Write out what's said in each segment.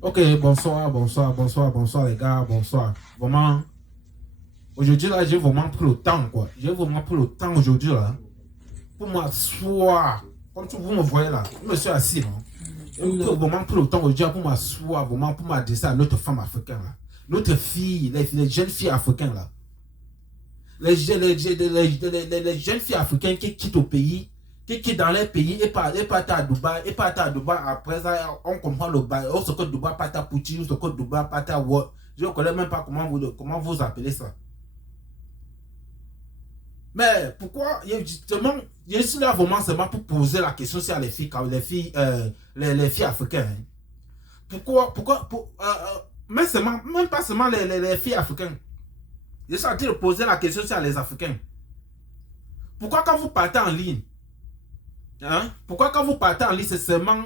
Ok, bonsoir les gars, bonsoir. Vraiment, aujourd'hui là, j'ai vraiment pris le temps quoi. J'ai vraiment pris le temps aujourd'hui là pour m'asseoir. Comme vous me voyez là, je me suis assis là. J'ai vraiment pris le temps aujourd'hui pour m'asseoir, vraiment pour m'adresser à notre femme africaine là. Notre fille, les jeunes filles africaines là. Les jeunes filles africaines qui quittent au pays, qui quittent dans leur pays et partent à Dubaï, et partent à Dubaï. Après ça, on comprend le bail. On se que Dubaï part à Poutine, on se que Dubaï part à What. Je ne connais même pas comment vous appelez ça. Mais pourquoi, justement, je suis là vraiment seulement pour poser la question sur les filles africaines. Hein. Mais seulement, même pas seulement les filles africaines. Je suis en train de poser la question sur les Africains. Pourquoi quand vous partez en ligne, hein, pourquoi quand vous partez en ligne, c'est seulement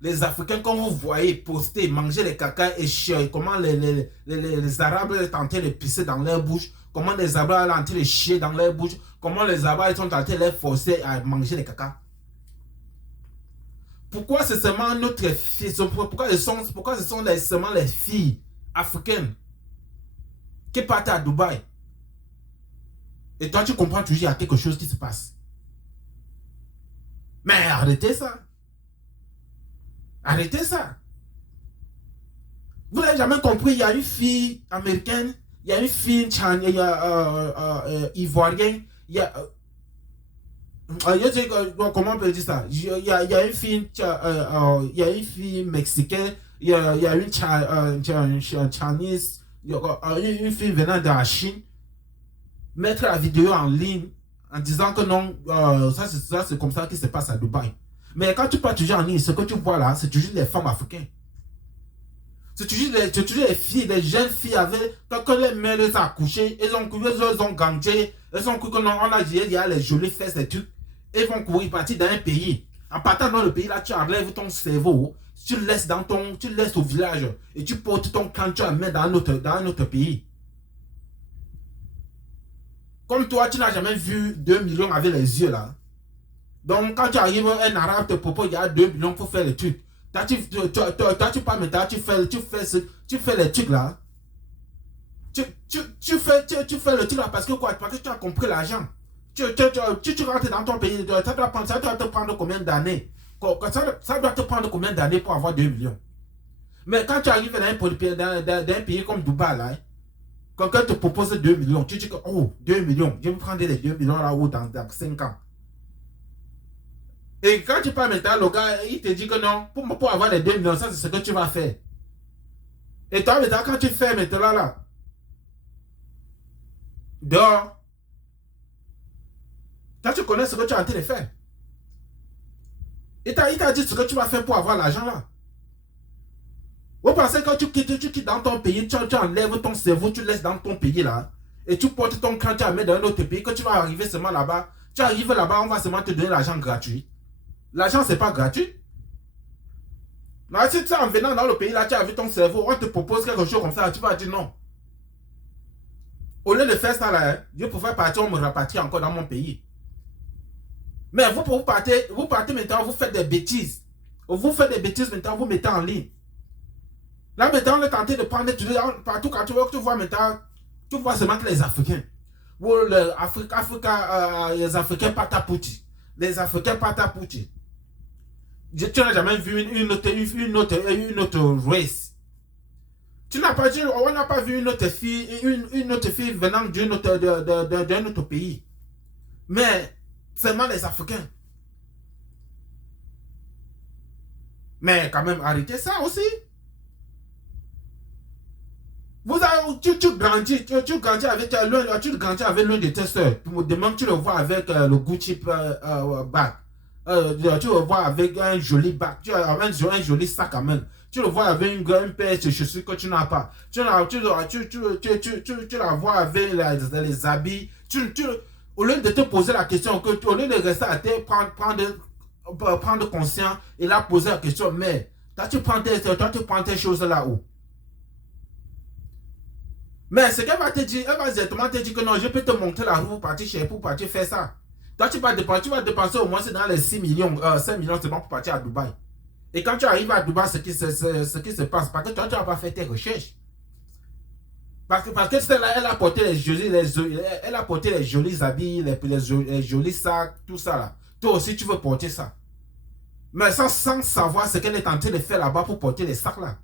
les Africains, quand vous voyez poster, manger les caca et chier, comment les Arabes sont en train de pisser dans leur bouche, comment les Arabes sont en train de chier dans leur bouche, comment les Arabes sont en train de les forcer à manger les caca. Pourquoi c'est seulement notre fille, pourquoi ce sont seulement les filles africaines qui partent à Dubaï? Et toi, tu comprends toujours qu'il y a quelque chose qui se passe. Mais arrêtez ça. Arrêtez ça. Vous n'avez jamais compris, il y a une fille américaine, il y a une fille ivoirienne, il y a... comment on peut dire ça? Il y a une fille, il y a une fille mexicaine, il y a une Chinese, une fille venant de la Chine. Mettre la vidéo en ligne en disant que non, ça c'est comme ça qui se passe à Dubaï. Mais quand tu pars toujours en ligne, ce que tu vois là, c'est toujours les femmes africaines. C'est toujours les filles, les jeunes filles avec, quand les mères les ont accouchées, elles ont gangé, elles ont cru que non, on a dit, il y a les jolies fesses et tout. Elles vont courir partir dans un pays. En partant dans le pays là, tu enlèves ton cerveau, tu le laisses au village et tu portes ton camp, tu amènes dans un autre pays. Comme toi, tu n'as jamais vu 2 millions avec les yeux là. Donc, quand tu arrives, un arabe te propose, il y a 2 millions pour faire les trucs. Toi, tu parles maintenant, tu fais les trucs là. Tu fais le truc là parce que quoi? Parce que tu as compris l'argent. Tu rentres dans ton pays, ça doit te prendre combien d'années? Ça doit te prendre combien d'années pour avoir 2 millions? Mais quand tu arrives dans un pays comme Dubaï là, quand quelqu'un te propose 2 millions, tu dis que, oh, 2 millions, je vais prendre les 2 millions là-haut dans 5 ans. Et quand tu parles maintenant, le gars, il te dit que non, pour avoir les 2 millions, ça c'est ce que tu vas faire. Et toi, maintenant, quand tu fais maintenant là, dehors, toi, tu connais ce que tu es en train de faire. Il t'a dit ce que tu vas faire pour avoir l'argent là. Vous pensez que tu quittes dans ton pays, tu enlèves ton cerveau, tu laisses dans ton pays là, et tu portes ton cran, tu amènes dans un autre pays, que tu vas arriver seulement là-bas. Tu arrives là-bas, on va seulement te donner l'argent gratuit. L'argent, c'est pas gratuit. Mais si tu en venant dans le pays là, tu as vu ton cerveau, on te propose quelque chose comme ça, tu vas dire non. Au lieu de faire ça là, je préfère partir, on me rapatrie encore dans mon pays. Mais vous partez maintenant, vous faites des bêtises. Vous faites des bêtises maintenant, vous mettez en ligne. Là, maintenant, on est tenté de prendre partout quand tu vois maintenant, tu vois seulement que les Africains. Les Africains partent à Pouti. Les Africains partent à Pouti. Tu n'as jamais vu une autre race. On n'a pas vu une autre fille venant d'un autre pays. Mais seulement les Africains. Mais quand même, arrêtez ça aussi. Tu grandis avec l'un de tes soeurs. Demain, tu le vois avec le Gucci bag. Tu le vois avec un joli bag. Tu as un joli sac à main. Tu le vois avec une paire de chaussures que tu n'as pas. Tu la vois avec les habits. Au lieu de te poser la question, au lieu de rester à terre, prendre conscience et là poser la question, mais toi tu prends tes choses là-haut. Mais ce qu'elle va te dire, elle va directement te dire que non, je peux te montrer la roue pour partir faire ça. Toi, tu vas dépenser au moins c'est dans les 6 millions, 5 millions, c'est bon pour partir à Dubaï. Et quand tu arrives à Dubaï, ce qui se passe, parce que toi, tu n'as pas fait tes recherches. Parce que celle-là, elle a porté elle a porté les jolis habits, les jolis sacs, tout ça là. Toi aussi, tu veux porter ça. Mais sans savoir ce qu'elle est en train de faire là-bas pour porter les sacs là.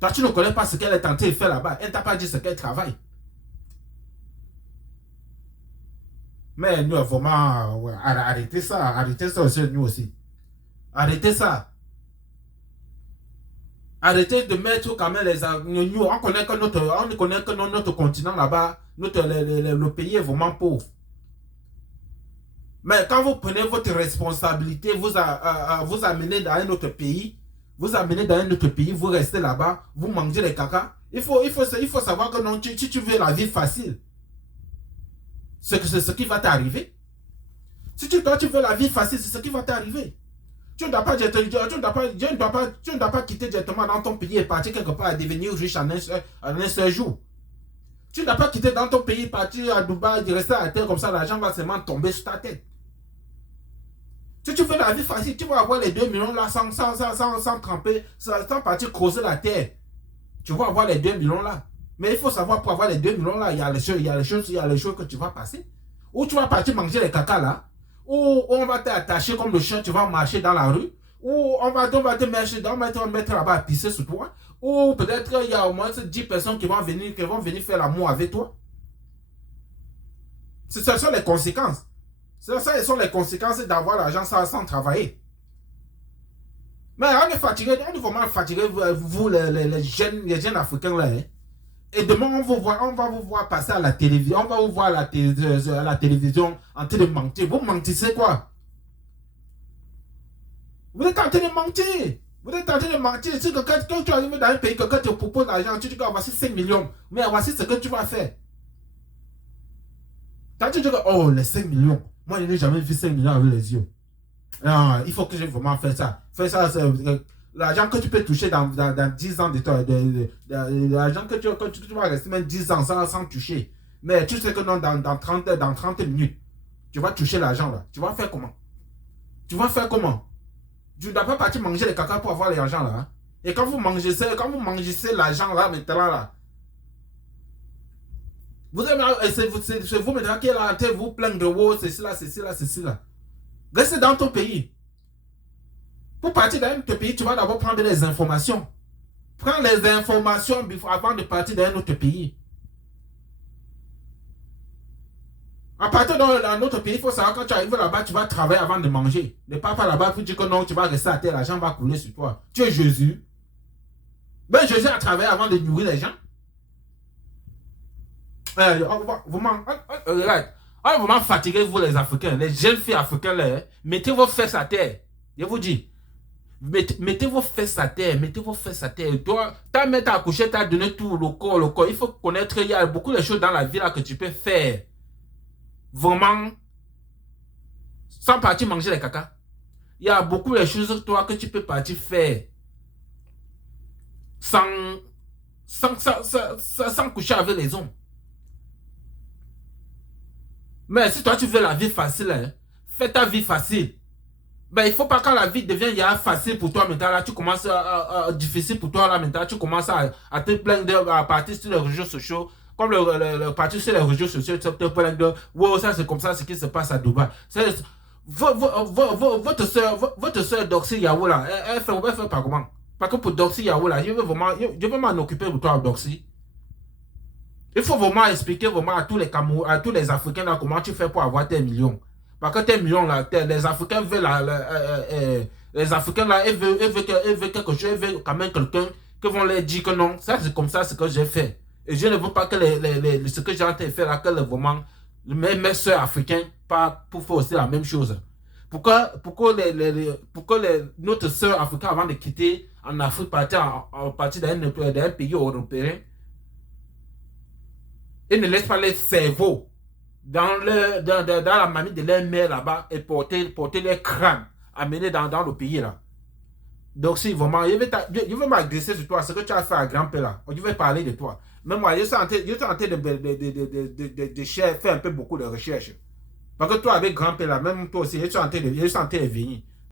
Toi, tu ne connais pas ce qu'elle est en train de faire là-bas. Elle ne t'a pas dit ce qu'elle travaille. Mais nous, vraiment, ouais, arrêtez ça aussi, nous aussi. Arrêtez ça. Arrêtez de mettre quand même nous, on connaît que notre continent là-bas, le pays est vraiment pauvre. Mais quand vous prenez votre responsabilité, vous amenez dans un autre pays, vous restez là-bas, vous mangez les caca. Il faut savoir que non, si tu veux la vie facile, c'est ce qui va t'arriver. Si toi, tu veux la vie facile, c'est ce qui va t'arriver. Tu ne dois pas quitter directement dans ton pays et partir quelque part à devenir riche en un seul jour. Tu ne dois pas quitter dans ton pays, partir à Dubaï, rester à terre comme ça, l'argent va seulement tomber sur ta tête. Si tu veux la vie facile, tu vas avoir les 2 millions là sans tremper, sans partir creuser la terre. Tu vas avoir les 2 millions là. Mais il faut savoir, pour avoir les 2 millions là, il y a les choses que tu vas passer. Ou tu vas partir manger les caca là. Ou on va t'attacher comme le chien, tu vas marcher dans la rue. Ou on va te mettre là-bas à pisser sur toi. Ou peut-être il y a au moins 10 personnes qui vont venir faire l'amour avec toi. Ce sont les conséquences. Ce sont les conséquences d'avoir l'argent sans travailler. Mais on est vraiment fatigué, vous les jeunes africains là. Hein. Et demain, on va vous voir passer à la télévision, on va vous voir à la télévision en train de mentir. Vous mentissez quoi? Vous êtes en train de mentir. Vous êtes en train de mentir. Si quand tu arrives dans un pays, quelqu'un te propose l'argent, tu dis que voici 5 millions. Mais voici ce que tu vas faire. Quand tu dis que, oh, les 5 millions. Moi, je n'ai jamais vu 5 millions avec les yeux. Non, il faut que je vraiment fasse ça. Fais ça, l'argent que tu peux toucher dans 10 ans l'argent que tu vas rester même 10 ans sans toucher. Mais tu sais que non, dans 30 minutes, tu vas toucher l'argent là. Tu vas faire comment? Tu ne dois pas partir manger les caca pour avoir l'argent là. Hein? Et quand vous mangez l'argent là, maintenant là, c'est vous maintenant qui est là en train de vous plaindre de vous, c'est cela. Restez dans ton pays. Pour partir dans un autre pays, tu vas d'abord prendre les informations. Prends les informations avant de partir dans un autre pays. À partir d'un autre pays, il faut savoir que quand tu arrives là-bas, tu vas travailler avant de manger. Ne pars pas là-bas pour dire que non, tu vas rester à terre, l'argent va couler sur toi. Tu es Jésus. Ben Jésus a travaillé avant de nourrir les gens. On va vraiment fatiguer vous les Africains, les jeunes filles africaines là. Mettez vos fesses à terre. Je vous dis. Mettez vos fesses à terre, Toi, ta mère t'a accouché, t'as donné tout le corps. Il faut connaître, il y a beaucoup de choses dans la vie là que tu peux faire. Vraiment, sans partir manger les caca. Il y a beaucoup de choses, toi, que tu peux partir faire. Sans coucher avec les hommes. Mais si toi, tu veux la vie facile, hein, fais ta vie facile. Ben, il ne faut pas quand la vie devient facile pour toi maintenant, là, tu commences difficile pour toi, là, maintenant, tu commences à te plaindre à partir sur les réseaux sociaux. Comme le parti sur les réseaux sociaux, tu te plaindre de, wow, ça c'est comme ça, ce qui se passe à Dubaï. Votre soeur Doxy Yahoo, là, elle fait pas comment? Parce que pour Doxy Yahoo, là, je veux m'en occuper pour toi, Doxy. Il faut vraiment expliquer vraiment à tous les Africains, là, comment tu fais pour avoir tes millions. Parce que tes millions là, les Africains veulent les Africains là, ils veulent quelque chose, ils veulent quand même quelqu'un qui vont leur dire que non, ça c'est comme ça ce que j'ai fait. Et je ne veux pas que ce que j'ai en train de faire là, que vraiment mes soeurs africains pour faire aussi la même chose. Pourquoi notre soeur africaine avant de quitter en Afrique, partir d'un pays européen, ils ne laissent pas les cerveaux dans la mamie de leur mère là-bas et porter leur crâne, amener dans le pays là. Donc si vraiment, je vais m'agresser sur toi, ce que tu as fait à grand-père là, je vais parler de toi. Mais moi, je suis en train de faire un peu beaucoup de recherches. Parce que toi avec grand-père là, même toi aussi, je suis en train de venir.